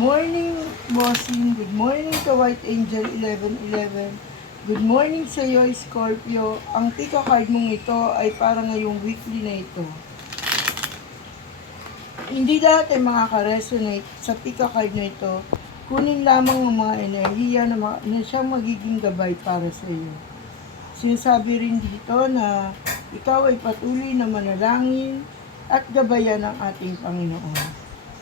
morning, Bossing. Good morning to White Angel 1111. Good morning sa iyo, Scorpio. Ang pick-a card mong ito ay para ngayong weekly na ito. Hindi lahat ay makaka-resonate sa pick-a card na ito. Kunin lamang ang mga enerhiya na siyang magiging gabay para sa iyo. Sinasabi rin dito na ikaw ay patuloy na manalangin at gabayan ng ating Panginoon.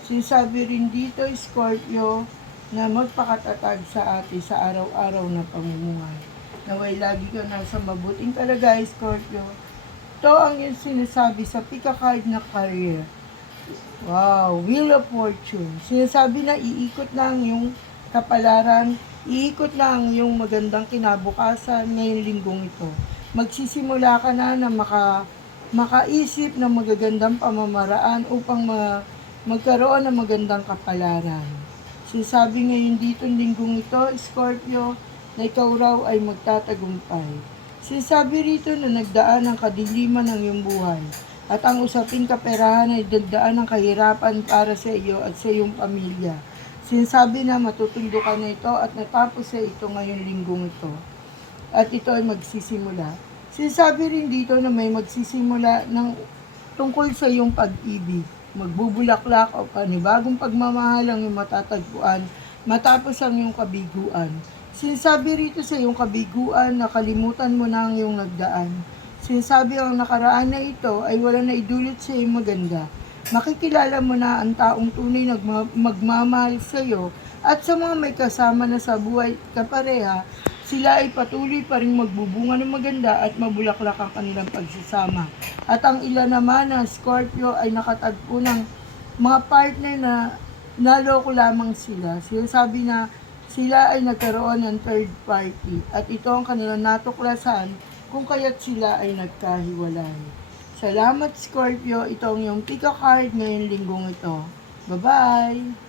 Sinasabi rin dito, Scorpio, na magpakatatag sa atin sa araw-araw na pamumuhay. Naway lagi ka nasa mabuting kalagay, Scorpio. Ito ang yung sinasabi sa pick-a card na career. Wow, Wheel of Fortune. Sinasabi na iikot na ang yung kapalaran, iikot na ang yung magandang kinabukasan ngayong linggong ito. Magsisimula ka na makaisip ng magagandang pamamaraan upang magkaroon ng magandang kapalaran. Sinasabi ngayon dito linggong ito, Scorpio, na ikaw raw ay magtatagumpay. Sinasabi rito na nagdaan ang kadiliman ng iyong buhay at ang usaping kaperahan ay dagdaan ng kahirapan para sa iyo at sa iyong pamilya. Sinasabi na matutundo ka na ito at natapos sa ito ngayong linggong ito. At ito ay magsisimula. Sinasabi rin dito na may magsisimula ng tungkol sa iyong pag-ibig. Magbubulaklak o panibagong pagmamahal ang iyong matatagpuan matapos ang iyong kabiguan. Sinasabi rito sa iyong kabiguan na kalimutan mo na ang iyong nagdaan. Sinasabi ang nakaraan na ito ay wala na idulot sa iyong maganda. Makikilala mo na ang taong tunay na magmamahal sa iyo at sa mga may kasama na sa buhay kapareha, sila ay patuloy pa rin magbubunga ng maganda at mabulaklak ang kanilang pagsasama. At ang ilan naman na Scorpio ay nakatagpo ng mga partner na naloko lamang sila. Sinasabi na sila ay nagkaroon ng third party at ito ang kanilang natuklasan kung kaya't sila ay nagkahiwalay. Salamat, Scorpio. Ito ang iyong pick-a card ngayong linggong ito. Bye-bye!